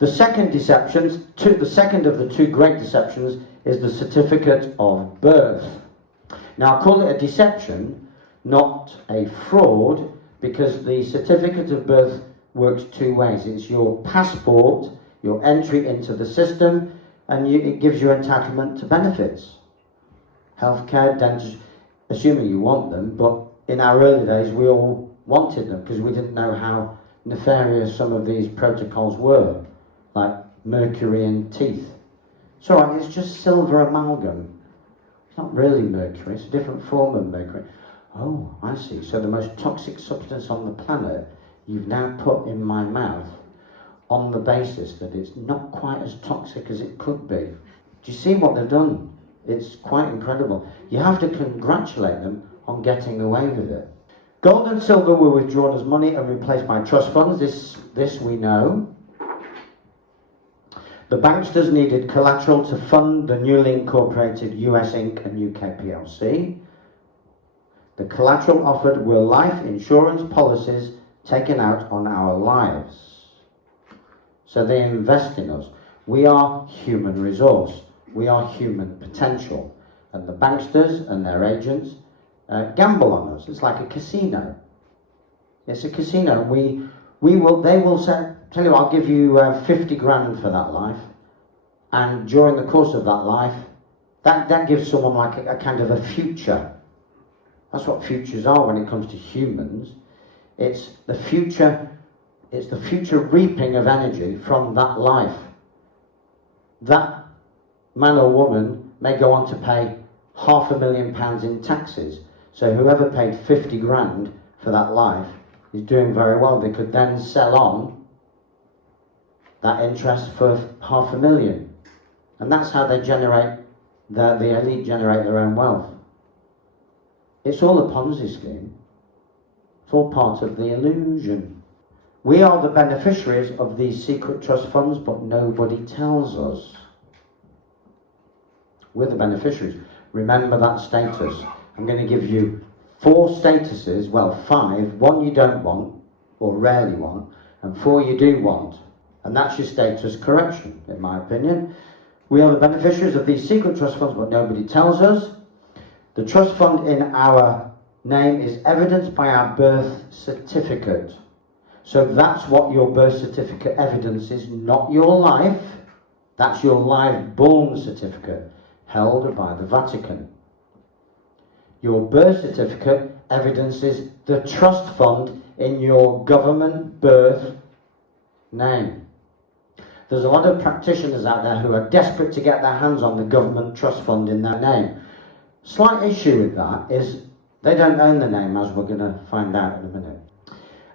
The second the second of the two great deceptions is the certificate of birth. Now, I call it a deception, not a fraud, because the certificate of birth works two ways. It's your passport, your entry into the system, and it gives you entitlement to benefits. Healthcare, dentistry, assuming you want them, but in our early days we all wanted them because we didn't know how nefarious some of these protocols were, like mercury in teeth. It's all right, it's just silver amalgam. It's not really mercury, it's a different form of mercury. Oh, I see. So the most toxic substance on the planet you've now put in my mouth on the basis that it's not quite as toxic as it could be. Do you see what they've done? It's quite incredible. You have to congratulate them on getting away with it. Gold and silver were withdrawn as money and replaced by trust funds. This we know. The banksters needed collateral to fund the newly incorporated US Inc. and UK PLC. The collateral offered were life insurance policies taken out on our lives. So they invest in us. We are human resource. We are human potential. And the banksters and their agents gamble on us. It's like a casino. It's a casino. They will say, tell you what, I'll give you 50 grand for that life. And during the course of that life, that gives someone like a kind of a future. That's what futures are when it comes to humans. It's the future reaping of energy from that life. That man or woman may go on to pay £500,000 in taxes. So whoever paid 50 grand for that life is doing very well. They could then sell on that interest for £500,000. And that's how they generate, the elite generate their own wealth. It's all a Ponzi scheme. It's all part of the illusion. We are the beneficiaries of these secret trust funds, but nobody tells us. We're the beneficiaries. Remember that status. I'm going to give you 4 statuses, well 5, 1 you don't want, or rarely want, and 4 you do want. And that's your status correction, in my opinion. We are the beneficiaries of these secret trust funds, but nobody tells us. The trust fund in our name is evidenced by our birth certificate. So that's what your birth certificate evidence is, not your life. That's your live born certificate, held by the Vatican. Your birth certificate evidences the trust fund in your government birth name. There's a lot of practitioners out there who are desperate to get their hands on the government trust fund in their name. Slight issue with that is they don't own the name, as we're going to find out in a minute.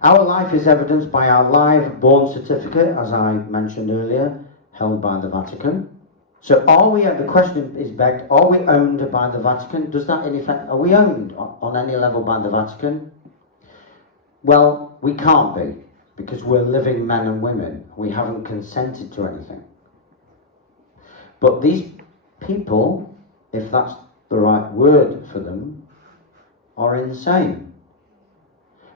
Our life is evidenced by our live born certificate, as I mentioned earlier, held by the Vatican. So the question is begged, are we owned by the Vatican? Does that in effect, are we owned on any level by the Vatican? Well, we can't be, because we're living men and women. We haven't consented to anything. But these people, if that's the right word for them, are insane.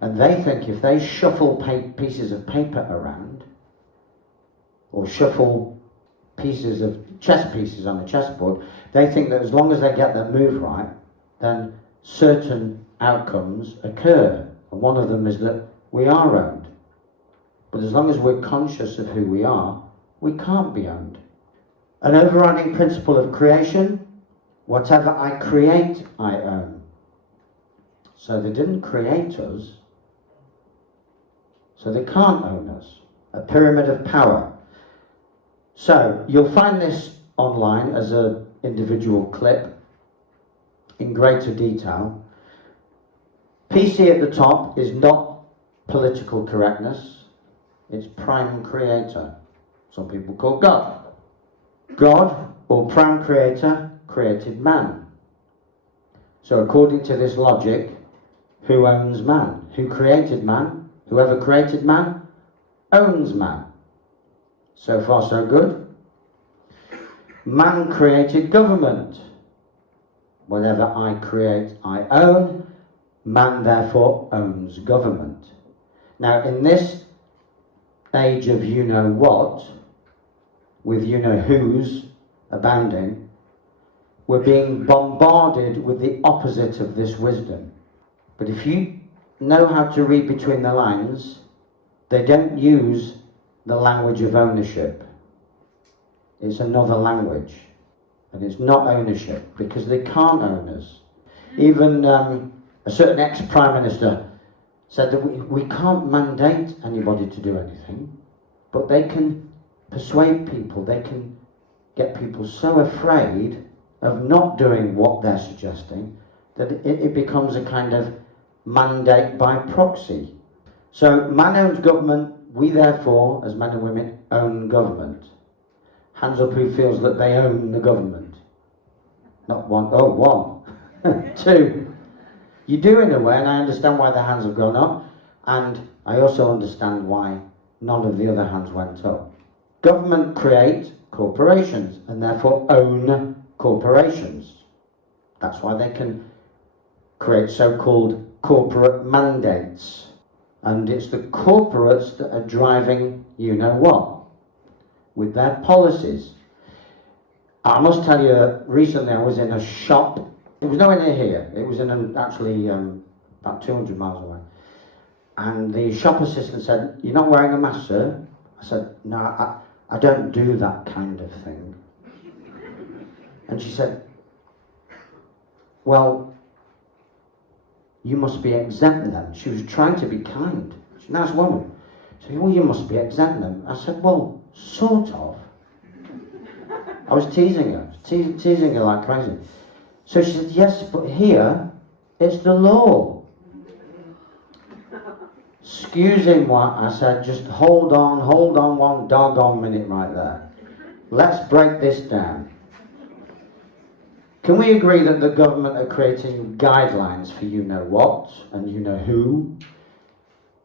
And they think if they shuffle pieces of paper around, or shuffle chess pieces on a chessboard, they think that as long as they get their move right, then certain outcomes occur. And one of them is that we are owned. But as long as we're conscious of who we are, we can't be owned. An overriding principle of creation: whatever I create, I own. So they didn't create us, so they can't own us. A pyramid of power. So you'll find this online as an individual clip in greater detail. PC at the top is not political correctness, it's prime creator. Some people call God. God, or prime creator, created man. So according to this logic, who owns man? Who created man? Whoever created man owns man. So far so good. Man created government. Whatever I create, I own. Man therefore owns government. Now in this age of you-know-what, with you-know-who's abounding, we're being bombarded with the opposite of this wisdom. But if you know how to read between the lines, they don't use the language of ownership. It's another language. And it's not ownership, because they can't own us. Even a certain ex-prime minister said that we can't mandate anybody to do anything, but they can persuade people, they can get people so afraid of not doing what they're suggesting that it becomes a kind of mandate by proxy. So man owns government, we therefore, as men and women, own government. Hands up who feels that they own the government. Not one, oh, one. Two. You do in a way, and I understand why the hands have gone up, and I also understand why none of the other hands went up. Government create corporations, and therefore own corporations. That's why they can create so-called corporate mandates. And it's the corporates that are driving you-know-what with their policies. I must tell you, recently I was in a shop. It was nowhere near here. It was in actually about 200 miles away. And the shop assistant said, "You're not wearing a mask, sir?" I said, "No, I don't do that kind of thing." And she said, "Well, you must be exempt then." She was trying to be kind. She's a nice woman. She said, "Well, you must be exempt then." I said, "Well, sort of." I was teasing her, teasing her like crazy. So she said, "Yes, but here, it's the law." Excusez-moi, I said, "Just hold on one doggone minute right there. Let's break this down. Can we agree that the government are creating guidelines for you-know-what and you-know-who?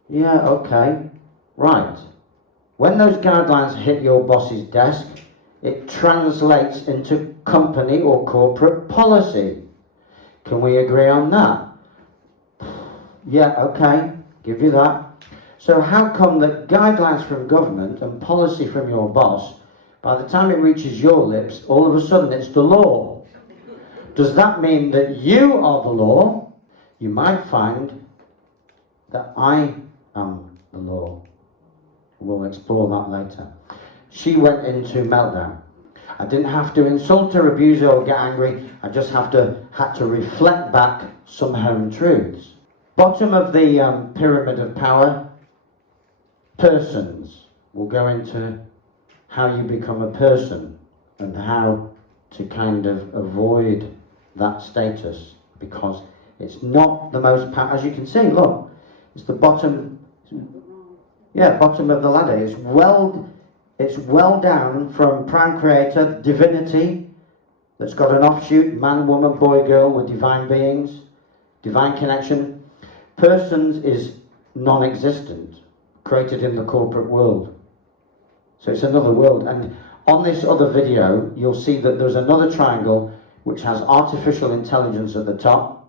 Yeah, okay, right. When those guidelines hit your boss's desk, it translates into company or corporate policy. Can we agree on that? Yeah, okay, give you that. So how come that guidelines from government and policy from your boss, by the time it reaches your lips, all of a sudden it's the law? Does that mean that you are the law? You might find that I am the law. We'll explore that later. She went into meltdown. I didn't have to insult her, abuse her, or get angry. I just had to reflect back some home truths. Bottom of the pyramid of power, persons. We'll go into how you become a person and how to kind of avoid that status, because it's not the most as you can see, look, it's the bottom, bottom of the ladder. It's well down from prime creator, divinity, that's got an offshoot, man, woman, boy, girl, with divine beings, divine connection. Persons is non-existent, created in the corporate world. So it's another world. And on this other video, you'll see that there's another triangle which has artificial intelligence at the top,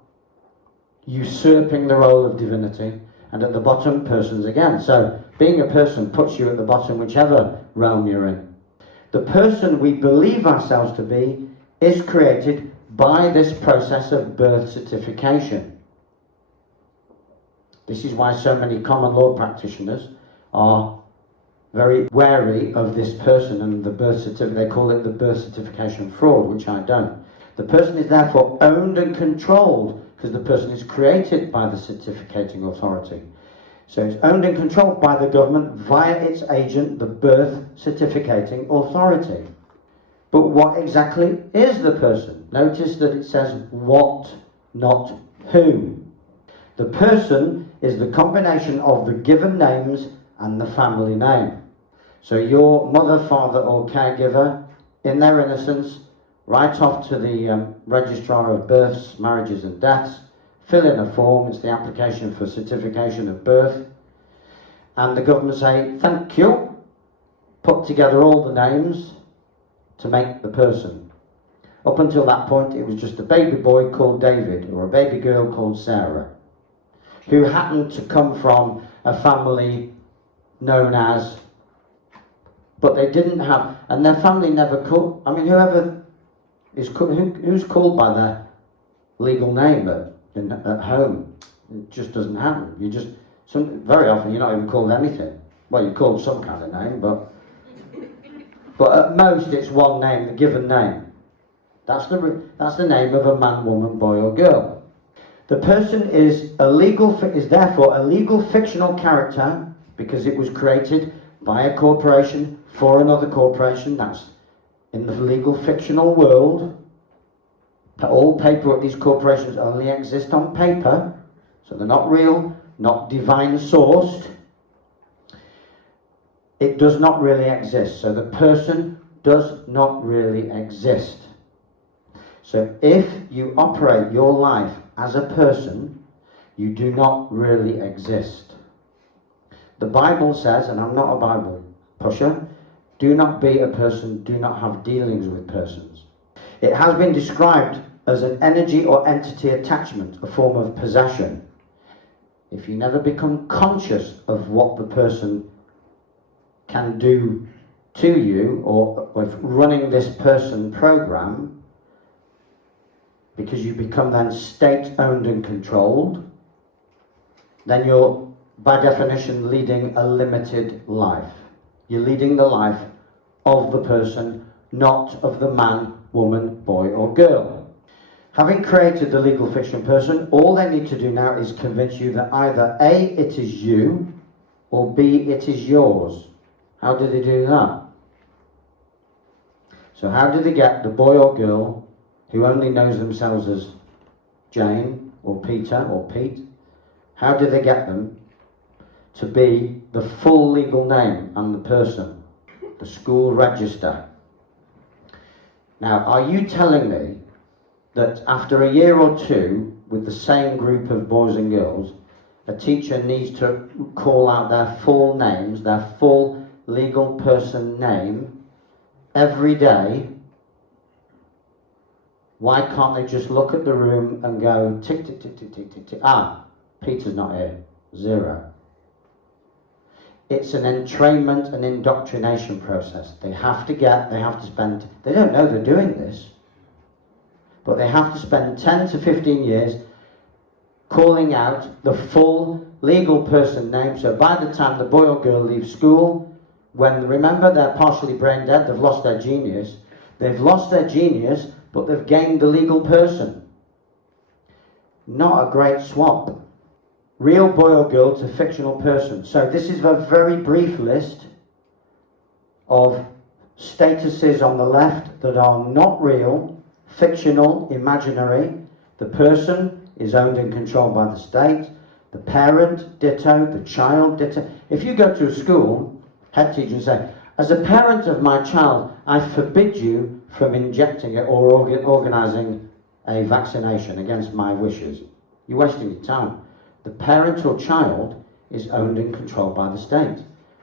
usurping the role of divinity, and at the bottom, persons again. So being a person puts you at the bottom, whichever realm you're in. The person we believe ourselves to be is created by this process of birth certification. This is why so many common law practitioners are very wary of this person and the birth certificate. They call it the birth certification fraud, which I don't. The person is therefore owned and controlled because the person is created by the certificating authority. So it's owned and controlled by the government via its agent, the birth certificating authority. But what exactly is the person? Notice that it says what, not who. The person is the combination of the given names and the family name. So your mother, father, or caregiver, in their innocence, write off to the registrar of births, marriages and deaths, fill in a form, it's the application for certification of birth, and the government say, thank you, put together all the names to make the person. Up until that point, it was just a baby boy called David, or a baby girl called Sarah, who happened to come from a family known as But they didn't have, and their family never called. I mean, whoever is who's called by their legal name at home, it just doesn't happen. You just very often you're not even called anything. Well, you're called some kind of name, but at most it's one name, the given name. That's the name of a man, woman, boy, or girl. The person is therefore a legal fictional character because it was created by a corporation for another corporation. That's in the legal fictional world. All paper, these corporations only exist on paper, so they're not real, not divine sourced. It does not really exist, so the person does not really exist. So if you operate your life as a person, you do not really exist. The Bible says, and I'm not a Bible pusher, do not be a person, do not have dealings with persons. It has been described as an energy or entity attachment, a form of possession. If you never become conscious of what the person can do to you, or if running this person program, because you become then state-owned and controlled, then you're, by definition, leading a limited life. You're leading the life of the person, not of the man, woman, boy, or girl. Having created the legal fiction person, all they need to do now is convince you that either A, it is you, or B, it is yours. How do they do that? So how do they get the boy or girl who only knows themselves as Jane or Peter or Pete, how do they get them to be the full legal name and the person, the school register? Now, are you telling me that after a year or two with the same group of boys and girls, a teacher needs to call out their full names, their full legal person name every day? Why can't they just look at the room and go tick, tick, tick, tick, tick, tick, tick. Ah, Peter's not here. 0. It's an entrainment and indoctrination process. They have to spend, they don't know they're doing this, but they have to spend 10 to 15 years calling out the full legal person name. So by the time the boy or girl leaves school, when, remember, they're partially brain dead, they've lost their genius. They've lost their genius, but they've gained the legal person. Not a great swap. Real boy or girl to fictional person. So this is a very brief list of statuses on the left that are not real, fictional, imaginary. The person is owned and controlled by the state. The parent, ditto. The child, ditto. If you go to a school, head teacher and say, as a parent of my child, I forbid you from injecting it or organising a vaccination against my wishes. You're wasting your time. The parent or child is owned and controlled by the state.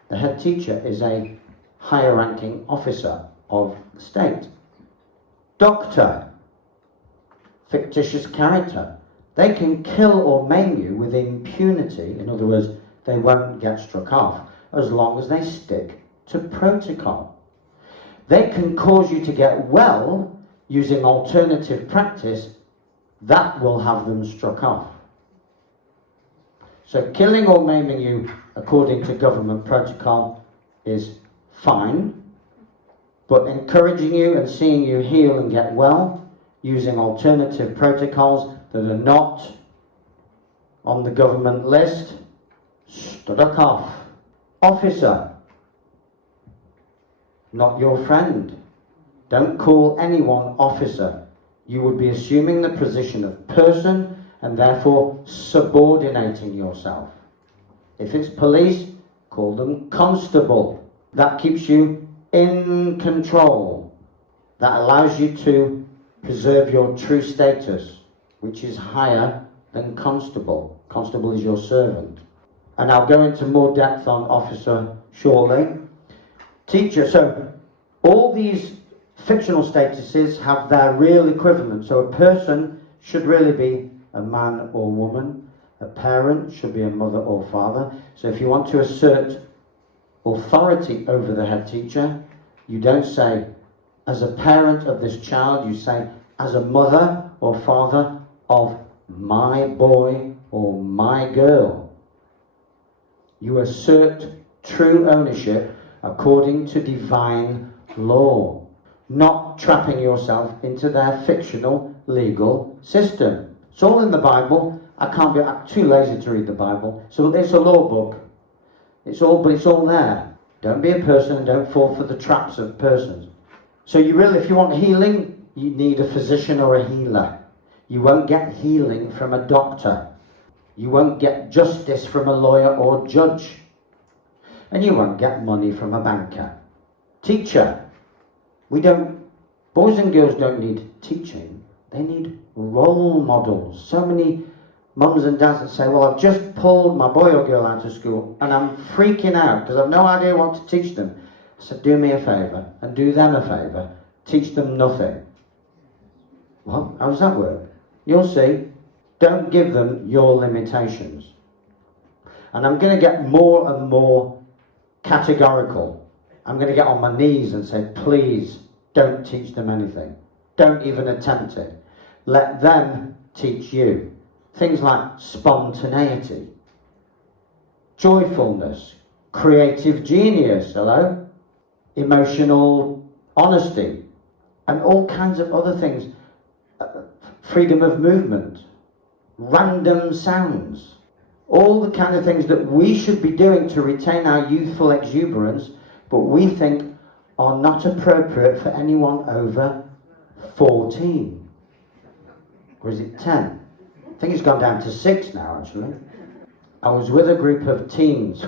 The head teacher is a higher ranking officer of the state. Doctor, fictitious character. They can kill or maim you with impunity. In other words, they won't get struck off as long as they stick to protocol. They can cause you to get well using alternative practice. That will have them struck off. So killing or maiming you according to government protocol is fine, but encouraging you and seeing you heal and get well using alternative protocols that are not on the government list, struck off. Officer, not your friend. Don't call anyone officer. You would be assuming the position of person and therefore subordinating yourself. If it's police, call them constable. That keeps you in control. That allows you to preserve your true status, which is higher than constable. Constable is your servant. And I'll go into more depth on officer shortly. Teacher, so all these fictional statuses have their real equivalent. So a person should really be a man or woman. A parent should be a mother or father. So if you want to assert authority over the head teacher. You don't say, as a parent of this child, you say, as a mother or father of my boy or my girl. You assert true ownership according to divine law, not trapping yourself into their fictional legal system. It's all in the Bible. I'm too lazy to read the Bible. So it's a law book. But it's all there. Don't be a person and don't fall for the traps of persons. So if you want healing, you need a physician or a healer. You won't get healing from a doctor. You won't get justice from a lawyer or judge. And you won't get money from a banker. Teacher. Boys and girls don't need teaching. They need role models. So many mums and dads that say, well, I've just pulled my boy or girl out of school and I'm freaking out because I've no idea what to teach them. I said, do me a favour and do them a favour. Teach them nothing. What? How does that work? You'll see. Don't give them your limitations. And I'm going to get more and more categorical. I'm going to get on my knees and say, please don't teach them anything. Don't even attempt it. Let them teach you. Things like spontaneity, joyfulness, creative genius, emotional honesty, and all kinds of other things. Freedom of movement, random sounds, all the kind of things that we should be doing to retain our youthful exuberance, but we think are not appropriate for anyone over 14. Or is it 10? I think it's gone down to 6 now, actually. I was with a group of teens.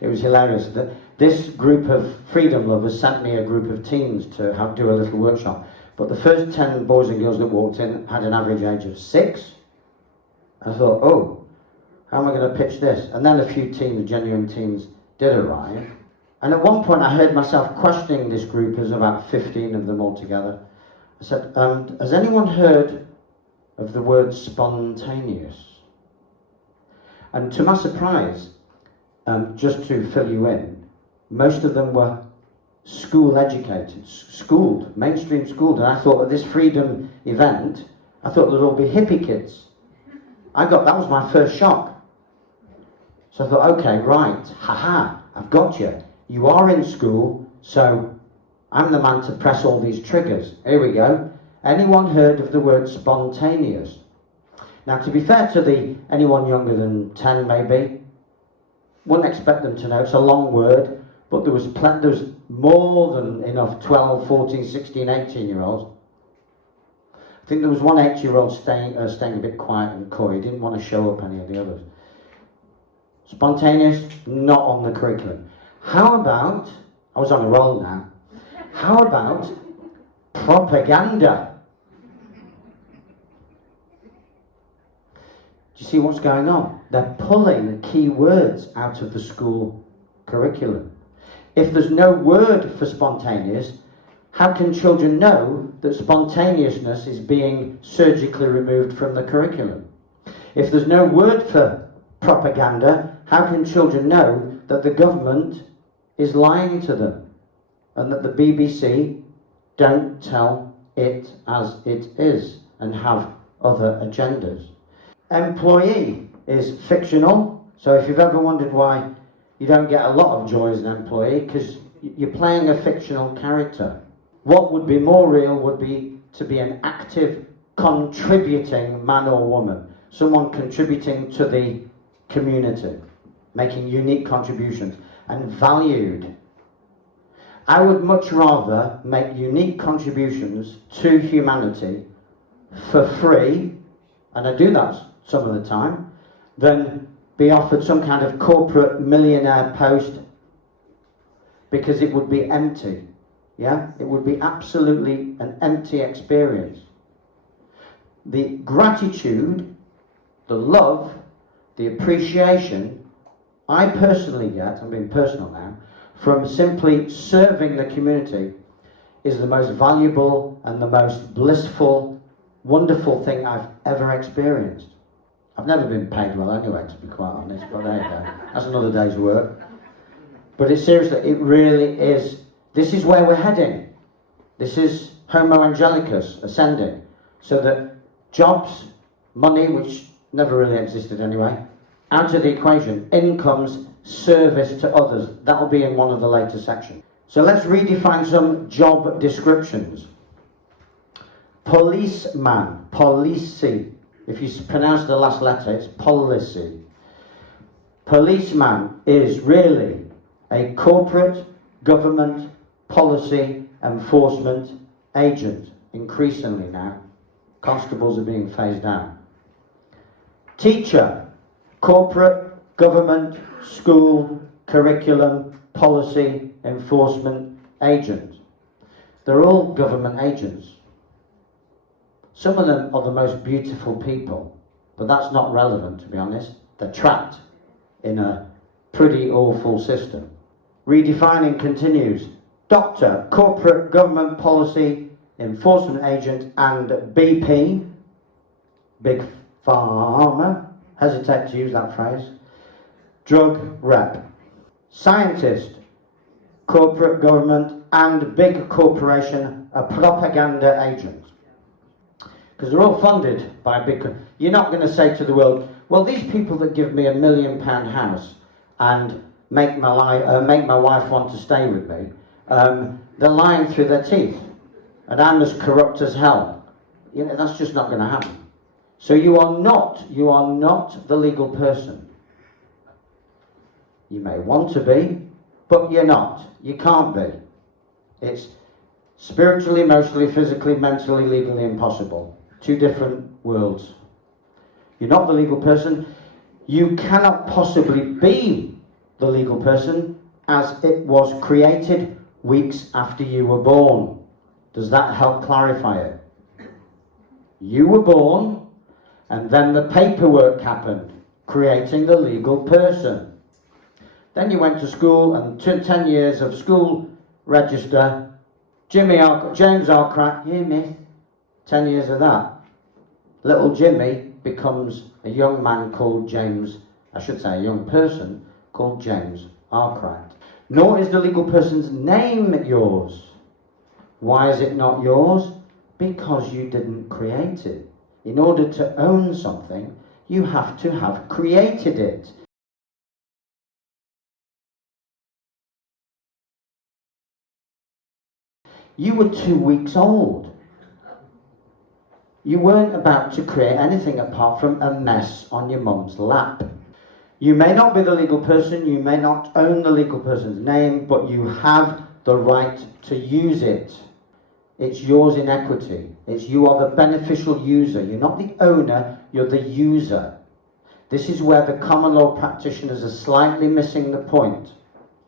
It was hilarious. This group of freedom lovers sent me a group of teens to do a little workshop. But the first 10 boys and girls that walked in had an average age of 6. I thought, oh, how am I going to pitch this? And then a few teens, genuine teens, did arrive. And at one point I heard myself questioning this group. There's about 15 of them altogether. I said, has anyone heard of the word spontaneous? And to my surprise, just to fill you in, most of them were mainstream schooled. And I thought at this freedom event, I thought there'd all be hippie kids. That was my first shock. So I thought, okay, right, haha, I've got you. You are in school, so I'm the man to press all these triggers. Here we go. Anyone heard of the word spontaneous? Now, to be fair to anyone younger than 10 maybe, wouldn't expect them to know. It's a long word, but there was more than enough 12, 14, 16, 18-year-olds. I think there was one 8-year-old staying a bit quiet and coy. He didn't want to show up any of the others. Spontaneous, not on the curriculum. How about, I was on a roll now, how about propaganda? Do you see what's going on? They're pulling key words out of the school curriculum. If there's no word for spontaneous, how can children know that spontaneousness is being surgically removed from the curriculum? If there's no word for propaganda, how can children know that the government is lying to them and that the BBC don't tell it as it is and have other agendas? Employee is fictional, so if you've ever wondered why you don't get a lot of joy as an employee, because you're playing a fictional character. What would be more real would be to be an active, contributing man or woman, someone contributing to the community, making unique contributions, and valued. I would much rather make unique contributions to humanity for free, and I do that some of the time, than be offered some kind of corporate millionaire post, because it would be empty. Yeah, it would be absolutely an empty experience. The gratitude, the love, the appreciation I personally get, I'm being personal now, from simply serving the community is the most valuable and the most blissful, wonderful thing I've ever experienced. I've never been paid well anyway, to be quite honest, but there you go. That's another day's work. But it seriously, it really is. This is where we're heading. This is Homo Angelicus ascending. So that jobs, money, which never really existed anyway, out of the equation. In comes service to others. That'll be in one of the later sections. So let's redefine some job descriptions. Policeman, policy. If you pronounce the last letter, it's policy. Policeman is really a corporate government policy enforcement agent. Increasingly now, constables are being phased out. Teacher, corporate, government, school, curriculum, policy, enforcement agent. They're all government agents. Some of them are the most beautiful people, but that's not relevant, to be honest. They're trapped in a pretty awful system. Redefining continues. Doctor, corporate, government, policy, enforcement agent, and BP, big pharma, hesitate to use that phrase, drug rep. Scientist, corporate, government, and big corporation, a propaganda agent. Because they're all funded by big... You're not going to say to the world, well, these people that give me £1 million house and make my wife want to stay with me, they're lying through their teeth. And I'm as corrupt as hell. You know, that's just not going to happen. So you are not the legal person. You may want to be, but you're not. You can't be. It's spiritually, emotionally, physically, mentally, legally impossible. Two different worlds. You're not the legal person. You cannot possibly be the legal person as it was created weeks after you were born. Does that help clarify it? You were born, and then the paperwork happened, creating the legal person. Then you went to school, and 10 years of school register, James Arkwright, yeah, miss, 10 years of that. Little Jimmy becomes a young man called James, I should say a young person called James Arkwright. Nor is the legal person's name yours. Why is it not yours? Because you didn't create it. In order to own something, you have to have created it. You were 2 weeks old. You weren't about to create anything apart from a mess on your mum's lap. You may not be the legal person, you may not own the legal person's name, but you have the right to use it. It's yours in equity. You are the beneficial user. You're not the owner, you're the user. This is where the common law practitioners are slightly missing the point,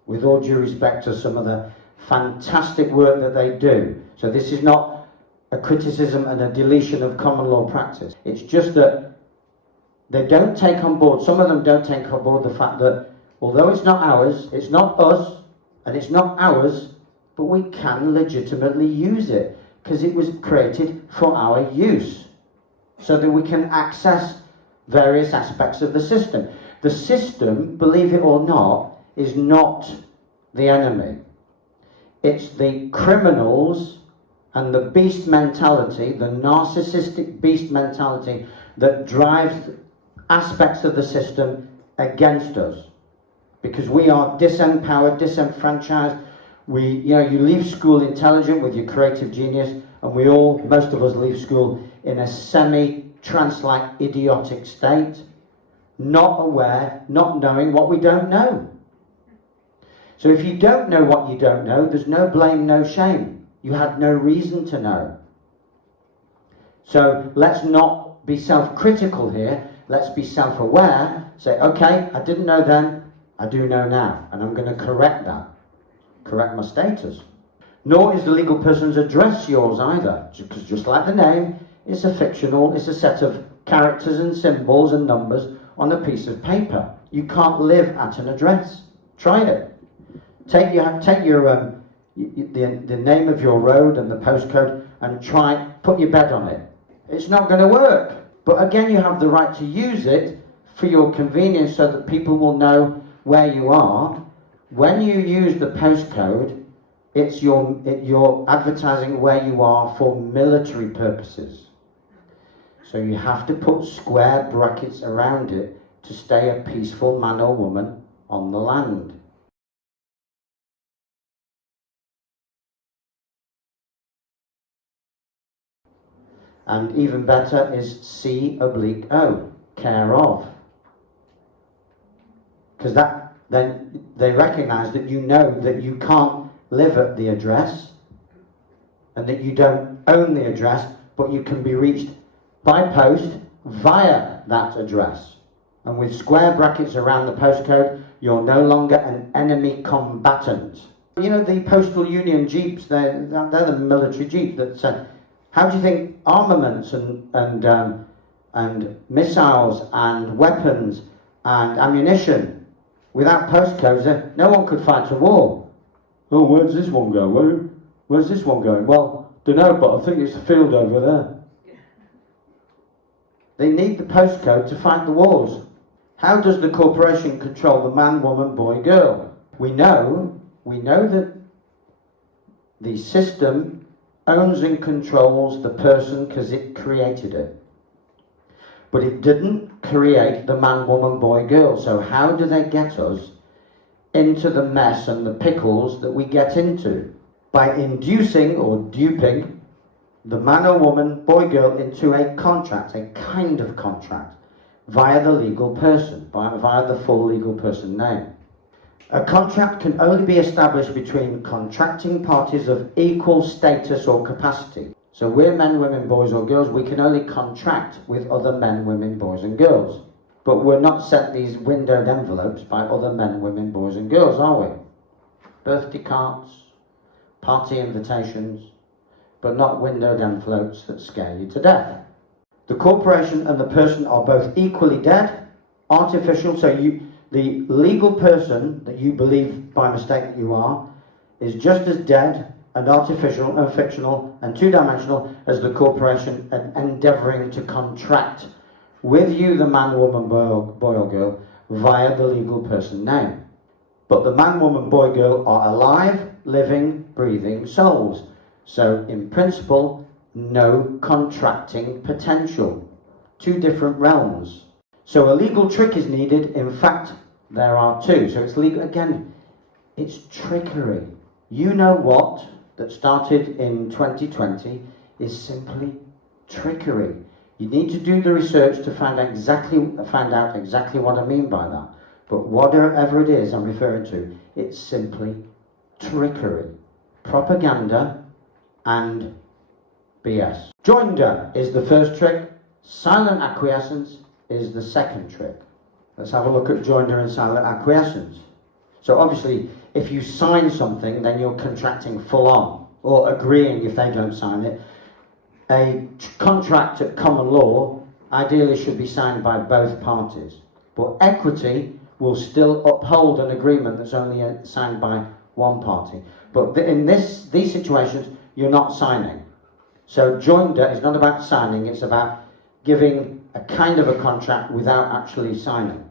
with all due respect to some of the fantastic work that they do. So this is not a criticism and a deletion of common law practice. It's just that they don't take on board, some of them don't take on board the fact that although it's not ours, it's not us, and it's not ours, but we can legitimately use it because it was created for our use so that we can access various aspects of the system. The system, believe it or not, is not the enemy. It's the criminals and the beast mentality, the narcissistic beast mentality that drives aspects of the system against us. Because we are disempowered, disenfranchised. You leave school intelligent with your creative genius, and most of us leave school in a semi-trance-like idiotic state, not aware, not knowing what we don't know. So if you don't know what you don't know, there's no blame, no shame. You had no reason to know. So let's not be self-critical here. Let's be self-aware. Say, okay, I didn't know then, I do know now, and I'm going to correct that. Correct my status. Nor is the legal person's address yours either, because just like the name, it's a set of characters and symbols and numbers on a piece of paper. You can't live at an address. Try it. Take the name of your road and the postcode and put your bed on it. It's not going to work. But again, you have the right to use it for your convenience so that people will know where you are. When you use the postcode, you're advertising where you are for military purposes. So you have to put square brackets around it to stay a peaceful man or woman on the land. And even better is C/O, care of. Because then they recognise that you know that you can't live at the address and that you don't own the address, but you can be reached by post via that address. And with square brackets around the postcode, you're no longer an enemy combatant. You know, the Postal Union Jeeps, they're the military Jeeps that said, how do you think armaments and missiles and weapons and ammunition, without postcodes, no one could fight a war? Oh, where's this one go? Where's this one going? Well, don't know, but I think it's the field over there. They need the postcode to fight the wars. How does the corporation control the man, woman, boy, girl? We know that the system owns and controls the person because it created it. But it didn't create the man, woman, boy, girl. So how do they get us into the mess and the pickles that we get into? By inducing or duping the man or woman, boy, girl into a contract, a kind of contract, via the legal person, via the full legal person name. A contract can only be established between contracting parties of equal status or capacity. So we're men, women, boys or girls, we can only contract with other men, women, boys and girls. But we're not sent these windowed envelopes by other men, women, boys and girls, are we? Birthday cards, party invitations, but not windowed envelopes that scare you to death. The corporation and the person are both equally dead, artificial, so the legal person that you believe by mistake that you are is just as dead and artificial and fictional and two-dimensional as the corporation endeavouring to contract with you, the man, woman, boy or girl, via the legal person name. But the man, woman, boy, girl are alive, living, breathing souls. So in principle, no contracting potential. Two different realms. So a legal trick is needed. In fact, there are two. So it's legal. Again, it's trickery. You know what that started in 2020 is simply trickery. You need to do the research to find out exactly what I mean by that. But whatever it is I'm referring to, it's simply trickery, propaganda, and BS. Joinder is the first trick. Silent acquiescence is the second trick. Let's have a look at joinder and silent acquiescence. So obviously, if you sign something, then you're contracting full on, or agreeing if they don't sign it. A contract at common law ideally should be signed by both parties. But equity will still uphold an agreement that's only signed by one party. But in these situations, you're not signing. So joinder is not about signing, it's about giving a kind of a contract without actually signing.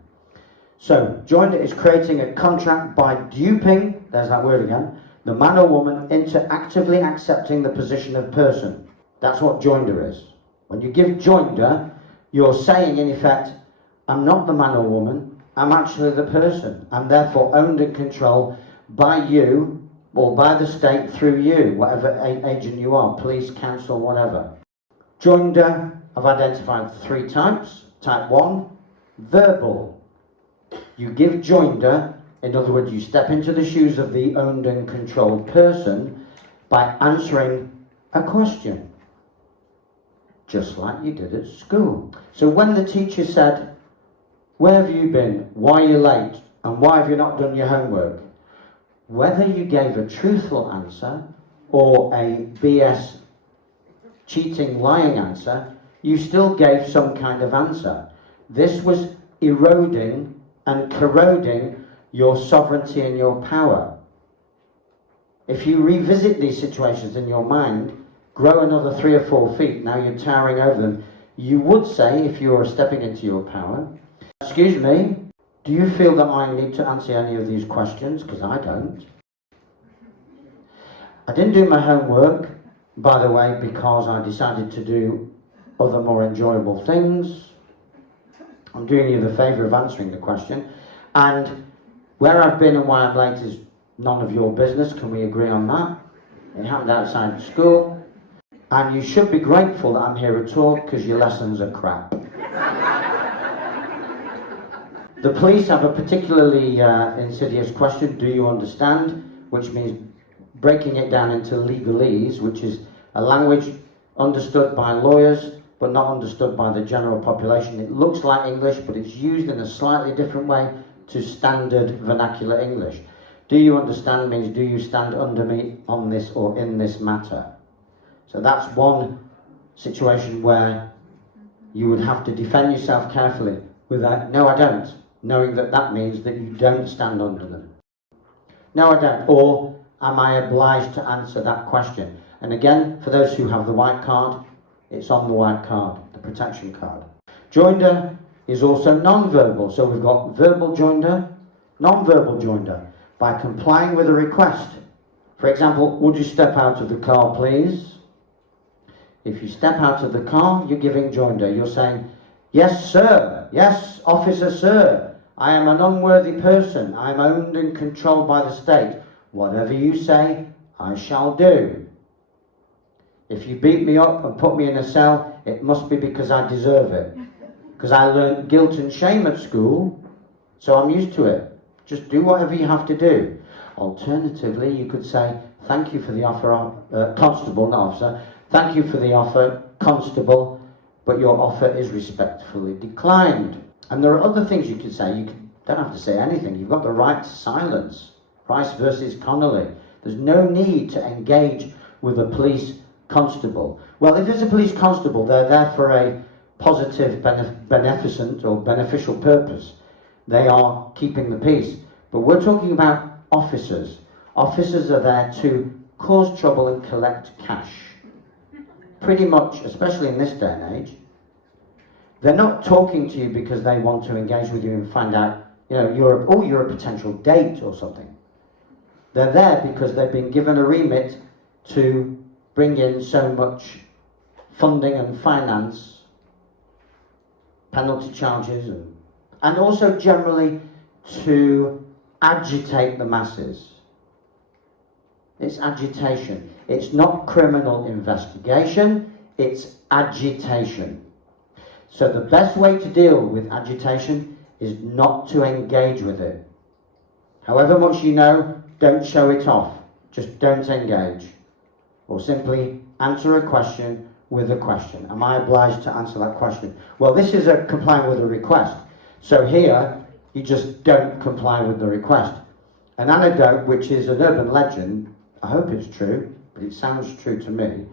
So joinder is creating a contract by duping, there's that word again, the man or woman into actively accepting the position of person. That's what joinder is. When you give joinder, you're saying in effect, I'm not the man or woman, I'm actually the person. I'm therefore owned and controlled by you or by the state through you, whatever agent you are, police, council, whatever. Joinder, I've identified three types. Type 1, verbal. You give joinder, in other words, you step into the shoes of the owned and controlled person by answering a question, just like you did at school. So when the teacher said, where have you been, why are you late, and why have you not done your homework? Whether you gave a truthful answer or a BS, cheating, lying answer, you still gave some kind of answer. This was eroding and corroding your sovereignty and your power. If you revisit these situations in your mind, grow another 3 or 4 feet, now you're towering over them, you would say, if you were stepping into your power, excuse me, Do you feel that I need to answer any of these questions? Because I don't. I didn't do my homework, by the way, because I decided to do other more enjoyable things. I'm doing you the favour of answering the question. And where I've been and why I'm late is none of your business. Can we agree on that? It happened outside school. And you should be grateful that I'm here at all, because your lessons are crap. The police have a particularly insidious question, do you understand? Which means breaking it down into legalese, which is a language understood by lawyers but not understood by the general population. It looks like English, but it's used in a slightly different way to standard vernacular English. Do you understand means do you stand under me on this or in this matter? So that's one situation where you would have to defend yourself carefully with that, no I don't, knowing that that means that you don't stand under them. No I don't, or am I obliged to answer that question? And again, for those who have the white card, it's on the white card, the protection card. Joinder is also non-verbal, so we've got verbal joinder, non-verbal joinder. By complying with a request. For example, would you step out of the car, please? If you step out of the car, you're giving joinder. You're saying, yes, sir. Yes, officer, sir. I am an unworthy person. I am owned and controlled by the state. Whatever you say, I shall do. If you beat me up and put me in a cell, it must be because I deserve it. Because I learned guilt and shame at school, so I'm used to it. Just do whatever you have to do. Alternatively, you could say, thank you for the offer, constable, not officer. Thank you for the offer, constable, but your offer is respectfully declined. And there are other things you could say. You don't have to say anything. You've got the right to silence. Price versus Connolly. There's no need to engage with a police constable. Well, if it's a police constable, they're there for a positive, beneficent or beneficial purpose. They are keeping the peace. But we're talking about officers. Officers are there to cause trouble and collect cash. Pretty much, especially in this day and age. They're not talking to you because they want to engage with you and find out, you're a potential date or something. They're there because they've been given a remit to bring in so much funding and finance, penalty charges, and also generally to agitate the masses. It's agitation. It's not criminal investigation, it's agitation. So the best way to deal with agitation is not to engage with it. However much you know, don't show it off. Just don't engage. Or simply answer a question with a question. Am I obliged to answer that question? Well, this is a complying with a request. So here, you just don't comply with the request. An anecdote, which is an urban legend, I hope it's true, but it sounds true to me,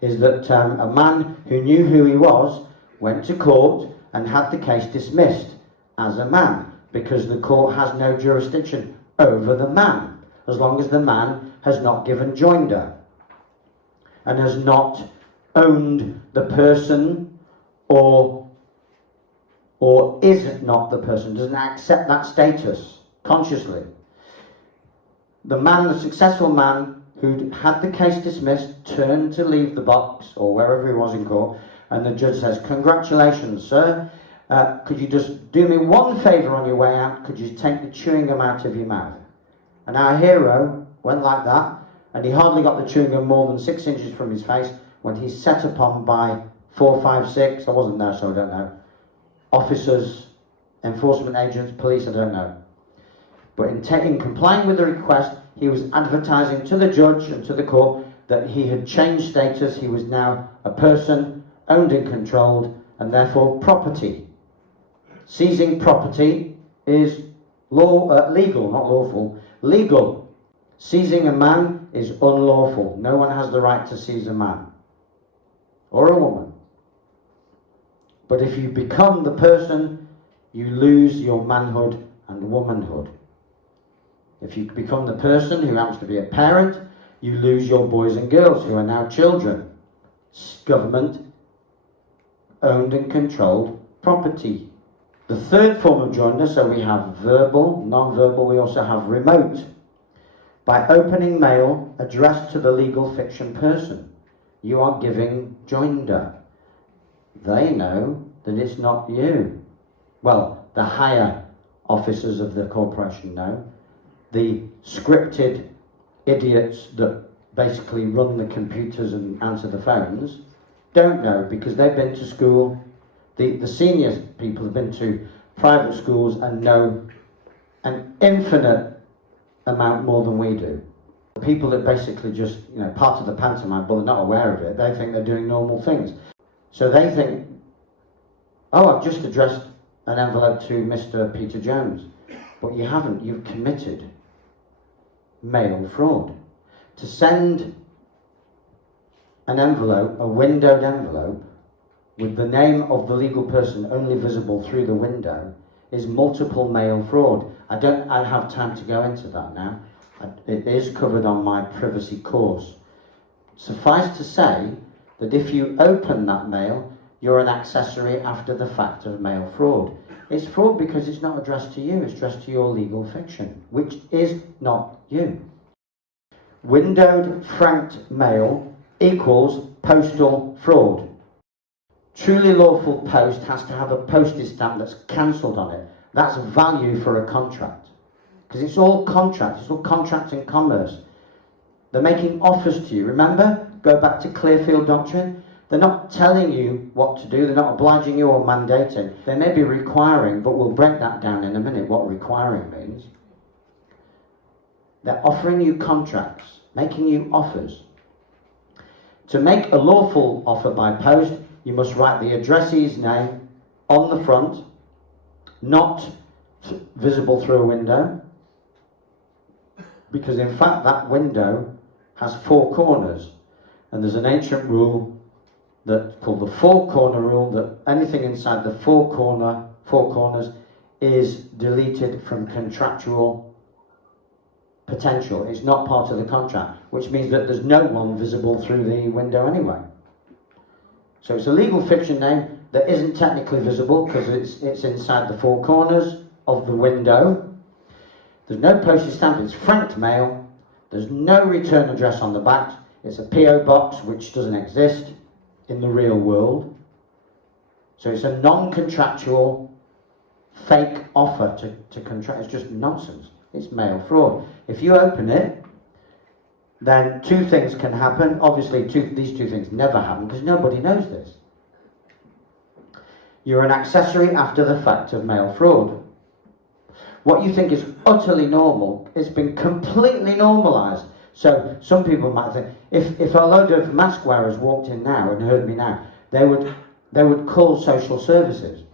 is that a man who knew who he was went to court and had the case dismissed as a man, because the court has no jurisdiction over the man, as long as the man has not given joinder and has not owned the person or is not the person, doesn't accept that status consciously. The man, the successful man who'd had the case dismissed, turned to leave the box or wherever he was in court, and the judge says, congratulations, sir. Could you just do me one favour on your way out? Could you take the chewing gum out of your mouth? And our hero went like that, and he hardly got the chewing gum more than 6 inches from his face when he's set upon by 4, 5, 6, I wasn't there so I don't know, officers, enforcement agents, police, I don't know. But in complying with the request, he was advertising to the judge and to the court that he had changed status. He was now a person owned and controlled, and therefore property. Seizing property is legal, not lawful. Legal. Seizing a man is unlawful. No one has the right to seize a man or a woman. But if you become the person, you lose your manhood and womanhood. If you become the person who happens to be a parent, you lose your boys and girls who are now children. Government owned and controlled property. The third form of joinder, so we have verbal, non-verbal, we also have remote. By opening mail addressed to the legal fiction person, you are giving joinder. They know that it's not you. Well, the higher officers of the corporation know. The scripted idiots that basically run the computers and answer the phones don't know, because they've been to school. The senior people have been to private schools and know an infinite amount more than we do. The people that basically just, part of the pantomime, but they're not aware of it, they think they're doing normal things. So they think, oh, I've just addressed an envelope to Mr. Peter Jones. But you haven't, you've committed mail fraud. To send an envelope, a windowed envelope, with the name of the legal person only visible through the window, is multiple mail fraud. I don't have time to go into that now. It is covered on my privacy course. Suffice to say that if you open that mail, you're an accessory after the fact of mail fraud. It's fraud because it's not addressed to you, it's addressed to your legal fiction, which is not you. Windowed franked mail equals postal fraud. Truly lawful post has to have a postage stamp that's cancelled on it. That's value for a contract. Because it's all contract, it's all contract and commerce. They're making offers to you. Remember? Go back to Clearfield Doctrine. They're not telling you what to do, they're not obliging you or mandating. They may be requiring, but we'll break that down in a minute, what requiring means. They're offering you contracts, making you offers. To make a lawful offer by post, you must write the addressee's name on the front, not visible through a window, because in fact that window has four corners, and there's an ancient rule that's called the four-corner rule, that anything inside the four corners is deleted from contractual potential. It's not part of the contract, which means that there's no one visible through the window anyway. So it's a legal fiction name that isn't technically visible because it's inside the four corners of the window. There's no postage stamp, it's franked mail. There's no return address on the back. It's a PO box which doesn't exist in the real world. So it's a non-contractual fake offer to contract. It's just nonsense. It's mail fraud. If you open it, then two things can happen. Obviously, these two things never happen because nobody knows this. You're an accessory after the fact of mail fraud. What you think is utterly normal, it's been completely normalised. So some people might think, if a load of mask wearers walked in now and heard me now, they would call social services.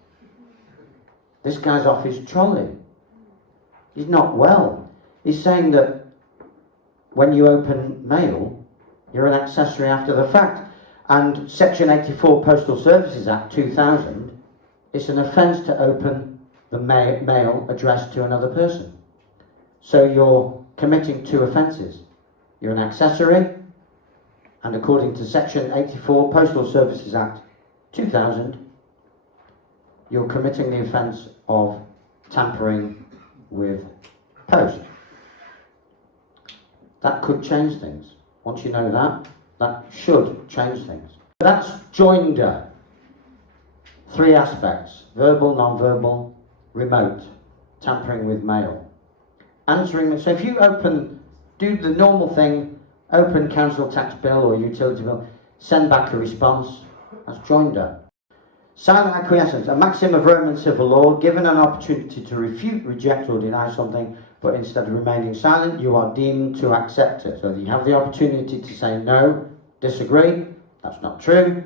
This guy's off his trolley. He's not well. He's saying that when you open mail, you're an accessory after the fact. And Section 84 Postal Services Act 2000, it's an offence to open the mail addressed to another person. So you're committing two offences. You're an accessory, and according to Section 84 Postal Services Act 2000, you're committing the offence of tampering with post. That could change things. Once you know that, that should change things. That's joinder. Three aspects: verbal, non-verbal, remote, tampering with mail. Answering, so if you do the normal thing, open council tax bill or utility bill, send back a response, that's joinder. Silent acquiescence, a maxim of Roman civil law. Given an opportunity to refute, reject or deny something, but instead of remaining silent, you are deemed to accept it. So you have the opportunity to say no, disagree, that's not true.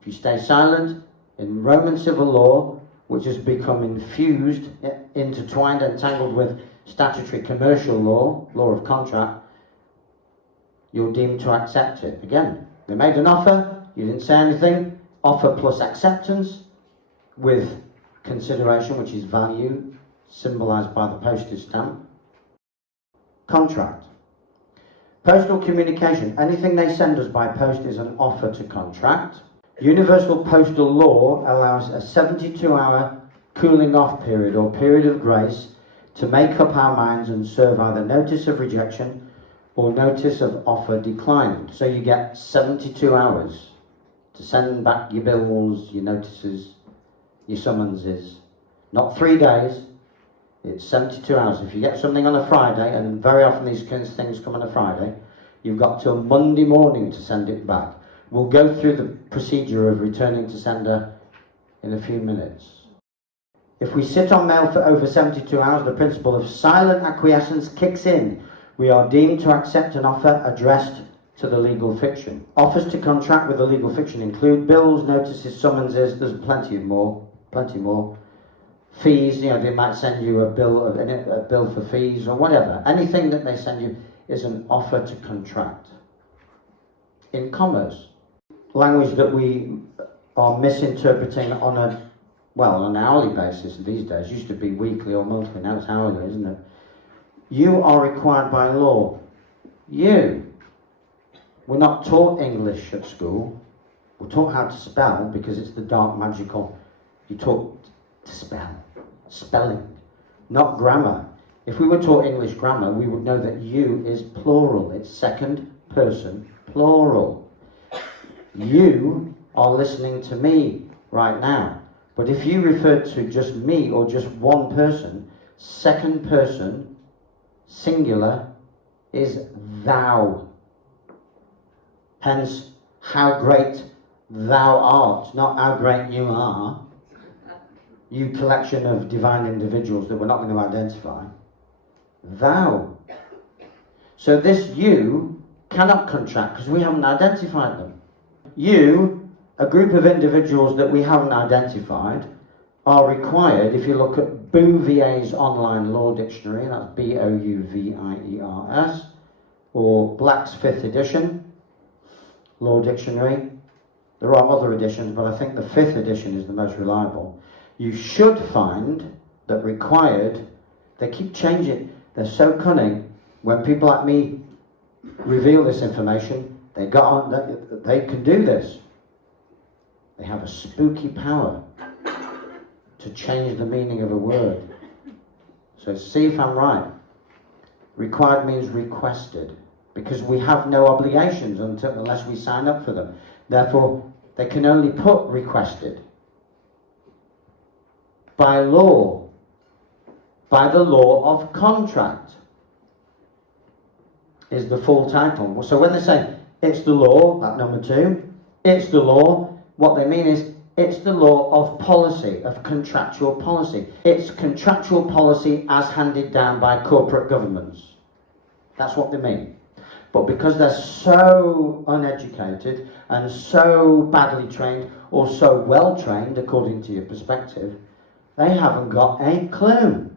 If you stay silent, in Roman civil law, which has become infused, intertwined, entangled with statutory commercial law, law of contract, you're deemed to accept it. Again, they made an offer, you didn't say anything, offer plus acceptance with consideration, which is value, symbolised by the postage stamp. Contract. Postal communication, anything they send us by post is an offer to contract. Universal postal law allows a 72-hour cooling off period or period of grace to make up our minds and serve either notice of rejection or notice of offer declined. So you get 72 hours to send back your bills, your notices, your summonses. Not 3 days, it's 72 hours. If you get something on a Friday, and very often these kinds of things come on a Friday, you've got till Monday morning to send it back. We'll go through the procedure of returning to sender in a few minutes. If we sit on mail for over 72 hours, the principle of silent acquiescence kicks in. We are deemed to accept an offer addressed to the legal fiction. Offers to contract with the legal fiction include bills, notices, summonses, there's plenty more. Fees, they might send you a bill for fees or whatever. Anything that they send you is an offer to contract. In commerce, language that we are misinterpreting on an hourly basis these days. Used to be weekly or monthly, now it's hourly, isn't it? You are required by law. We're not taught English at school. We're taught how to spell because it's the dark magical. You taught to spell. Spelling, not grammar. If we were taught English grammar, we would know that you is plural. It's second person plural. You are listening to me right now. But if you refer to just me or just one person, second person, singular, is thou. Hence, how great thou art, not how great you are. You collection of divine individuals that we're not going to identify. Thou. So this you cannot contract because we haven't identified them. You, a group of individuals that we haven't identified, are required, if you look at Bouvier's online law dictionary, that's Bouvieres, or Black's 5th edition law dictionary. There are other editions, but I think the 5th edition is the most reliable. You should find that required, they keep changing. They're so cunning. When people like me reveal this information, they can do this. They have a spooky power to change the meaning of a word. So see if I'm right. Required means requested, because we have no obligations unless we sign up for them. Therefore, they can only put requested. By law, by the law of contract, is the full title. So when they say it's the law, that number 2, it's the law, what they mean is it's the law of policy, of contractual policy. It's contractual policy as handed down by corporate governments. That's what they mean. But because they're so uneducated and so badly trained, or so well trained, according to your perspective, they haven't got a clue.